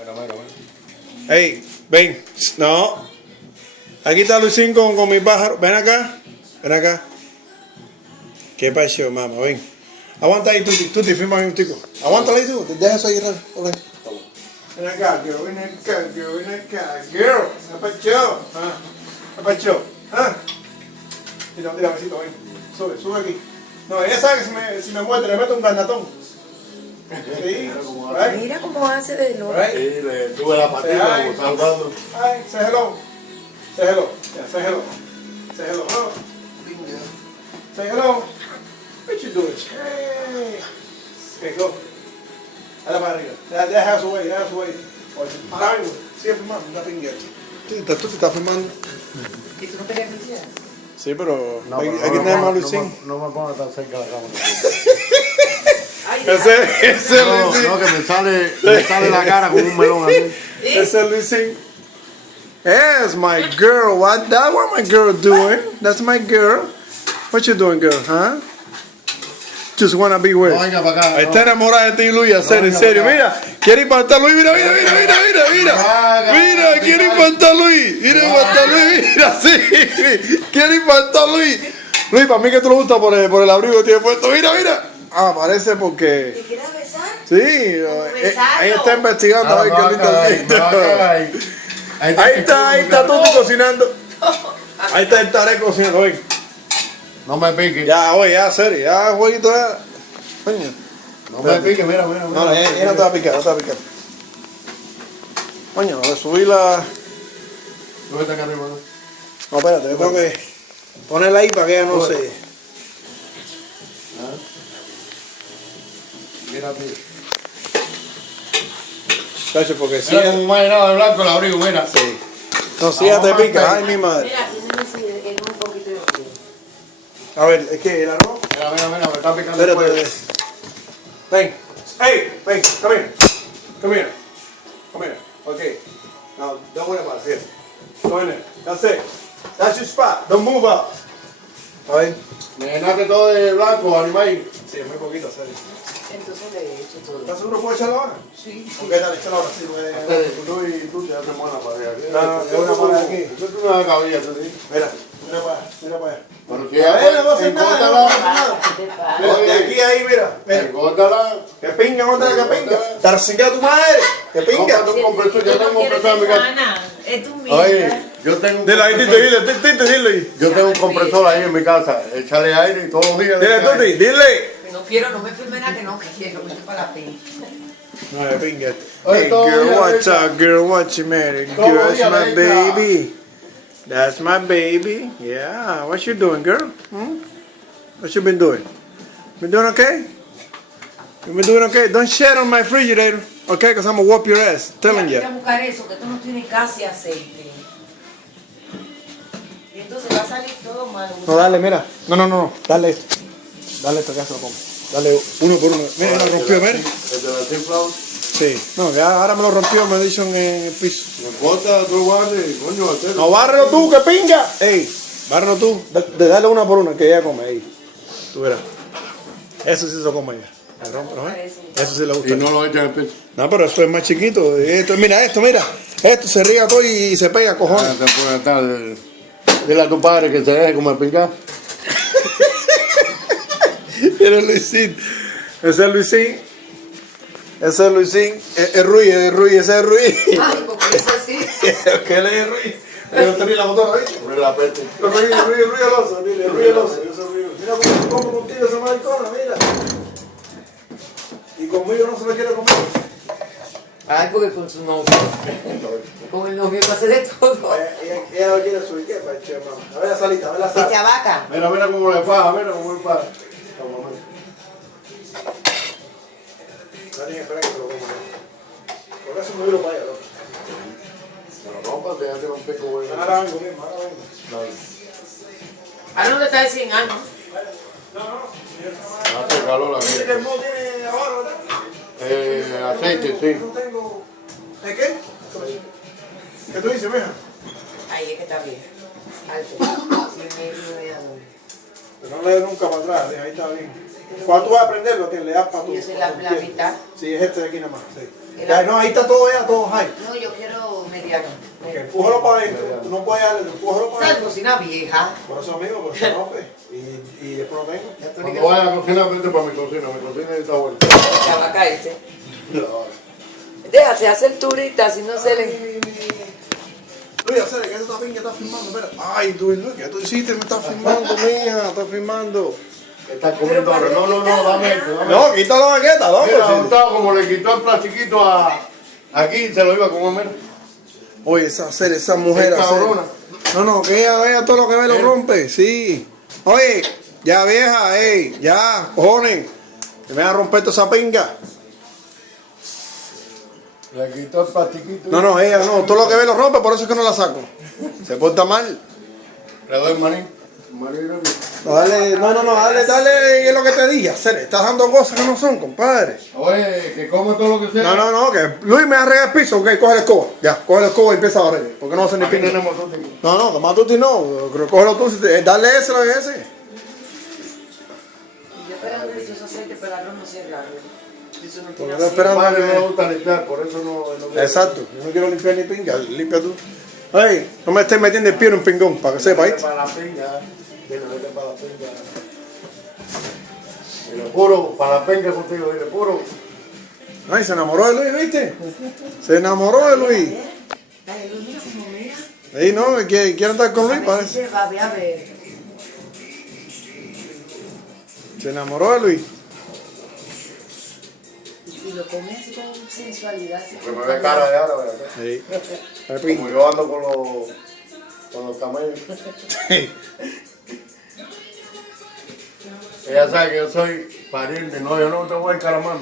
Mira. Hey, ven. No. Aquí está Luisín con mi pájaro. Ven acá. ¿Qué pasó, mamá? Ven. Aguanta ahí, tú te firmas ahí un tico. Aguántala ahí tú. Deja eso ahí, ven acá, girl. Ven acá, girl. ¿Qué pasó? Tira, besito, ven. Sube aquí. No, ella sabe que si me muerde le meto un garnatón. Sí, Mira cómo hace de loco. Sí, le sube la patita como salvando. Hi, say hello. Say hello. Yeah, say hello. Say hello. Oh. Say hello. What you doing? Hey. Okay, go. Dale para arriba. Deja su way. Ahora vengo. Sigue filmando, está pinguero. Tú te estás filmando. ¿Y tú no querías que hiciera? Sí, pero No, hay pero que tener más Luisín. no me pongas tan cerca de la cámara. Ese Luisín. No, que me sale la cara como un melón así. Ese Luisín. Yes, my girl. What my girl doing? That's my girl. What you doing, girl? Huh? Just wanna be with. No, venga para acá. Está enamorada de ti, Luis, en serio. Mira, quiere impactar Luis. Mira. Mira, quiere impactar Luis. Mira, sí. Quiere impactar Luis. Luis, para mí que tú lo gustas por el abrigo que tiene puesto. Mira. Ah, parece porque. ¿Te quieres besar? Sí, ella está investigando a ver qué lindo. Ahí está tú cocinando. Ahí está el Tarek cocinando, oye. No me piques. Ya, oye, ya, serio, ya, jueguito, ya. Coño. No me piques, mira. No, ella no te va a picar, Coño, voy a subir la. ¿Dónde está acá arriba? No, espérate, yo tengo que ponerla ahí para que ella no se. Mira, tío. Cacho, porque si. Mira como me ha llenado de blanco el abrigo, mira. Sí. No, si ella te pica, ay, mi madre. Mira, tiene un poquito de frío. A ver, es que el arroz. Mira, me está picando. Espérate. Ven. Hey, ven, come here. Okay. Now, don't worry about it. Here. Go in there. That's it. That's your spot. Don't move up. A ver. Me llenaste todo de blanco, animal. Sí, muy poquito, serio. Entonces le he hecho todo. ¿Estás seguro que puedo echarlo ahora? Sí. Ok, dale, échalo ahora. Sí, Tú te haces buena para allá. No, es una mala aquí. Tú no me cabías, tú sí. Mira para allá. Pero si A ver, no va a hacer nada, no va a hacer encórtala. nada. ¿Qué te pasa? Mira, de aquí a ahí, mira. Encórtala. Que pinga, otra que pinga. Te resinga a tu madre. Que pinga. Cómprate un compresor, yo tengo un compresor en mi casa. Es tu mierda. Oye, yo tengo un Dile ahí, dile. Yo tengo un compresor ahí en mi casa. Échale aire y todos los días. Dile, Tuti, dile. Que no quiero, no me firme nada que no quiero. Me para la pena. No, de pinga. Oye, Hey, todo girl, día, what's venga. up, girl? What you married? Todo Girl, día, that's my venga. baby. That's my baby. Yeah. What you doing, girl? What you been doing? Been doing okay? You been doing okay? Don't shit on my refrigerator, okay? Because I'm going to whoop your ass. Telling you. Voy a buscar eso, que esto no tiene casi aceite. Y entonces va a salir todo malo. No, dale, mira. No. Dale esto. Dale esto que se lo come. Dale uno por uno. Mira, lo rompió, mira. ¿El de la Simflow? Sí. No, que ahora me lo rompió, me dicho en el piso. No importa, tú guardes, coño, hacerlo. No, bárrelo tú, que pinga. Ey, bárrelo tú. Dale una por una, que ella come. Ey, tú verás. Eso sí se lo come ella. Eso sí le gusta. Y no lo echan en el piso. No, pero eso es más chiquito. Mira. Esto se riega todo y se pega, cojones. Te puede estar. Dile a tu padre que se deje como el pingar. Pero Luisín. Ese es Luisín. Es Ruiz, ese es Ruiz. Ay, porque eso sí. ¿Qué le es Ruiz? Yo tenía la motora ahí. Abre la peste. Ruiz el oso, dile, Ruiz el oso. Mira cómo contigo esa maricona, mira. Y conmigo no se me quiere comer. Ay, porque con su novio. Con el novio va a hacer de todo. Ella no quiere subir, ¿qué? A ver la salita, a ver la Esta salita. vaca. Mira cómo le paga, mira cómo le paga. Espera que se lo coma. Por eso me viro para allá, loco. Pero no, para te un pico, güey. Ahora vengo mismo. ¿A dónde está el 100 años? Hace calor aquí. ¿Dice que el modo tiene ahora, verdad? Aceite, sí. No tengo. ¿De qué? ¿Qué tú dices, mija? Ahí es que está bien. Alto. Pero no le dé nunca para atrás, ahí está bien. Cuando tú vas a aprenderlo, que le das para tu. Yo soy la mitad. Sí, es este de aquí nada más. Sí. Ya, no, ahí está todo ya, todo high. No, yo quiero mediano. Ok, empújalo para adentro. Tú no puedes darle, empújalo para Esa adentro. cocina vieja. Por eso, amigo, pues se rompe. Y después lo tengo. Ya tú Cuando vaya a cocinar, vete para mi cocina está buena. Ya va a caerse. Déjase hacer turita, si no se le... Luis, hacer que esa pinga está filmando, espera. Ay, tú, Luis, ¿qué tú hiciste? Me estás filmando, mía, estás filmando. Está comiendo ahora. No, dame esto, dame. No, quita la baqueta, loco. Mira, Gustavo, como le quitó el plastiquito aquí, se lo iba a comer. Oye, esa mujer. Qué cabrona. No, que ella vea todo lo que ve lo rompe, sí. Oye, ya vieja, ya, cojones. Que me va a romper toda esa pinga. Le quitó el plastiquito. No, ella no, todo lo que ve lo rompe, por eso es que no la saco. Se porta mal. Le doy maní. No, dale, es lo que te diga. Estás dando cosas que no son, compadre. Oye, que come todo lo que sea. No, que Luis me va a regar el piso, ok, coge la escoba. Ya, coge la escoba y empieza a barrer. Porque no hace ni Aquí pinga. tenemos todo tipo. No, toma tuti no, creo que cógelo tú, dale ese, lo que ese. Y yo esperando que esos aceites para el arroz no se largo. Eso no tiene Porque no aceite. esperan- Padre, no me gusta limpiar, por eso no. Exacto, yo no quiero limpiar ni pinga, limpia tú. Ey, no me estés metiendo el pie en un pingón, para que sepa, ¿viste? Para la pinga. Vete para la pinga. Dile puro, para la pinga contigo, dile puro. Ay, se enamoró de Luis, ¿viste? Se enamoró de Luis. Ay, Luis, mira como mira. Ey, no, que quiere andar con Luis, A ver si parece. se va, a ver. Se enamoró de Luis. Y lo come así con sensualidad. Así Que me ve cara de ahora, ¿verdad? Sí. Como yo ando con los camellos. Ella sabe que yo soy pariente, no, yo no te voy a encaramar.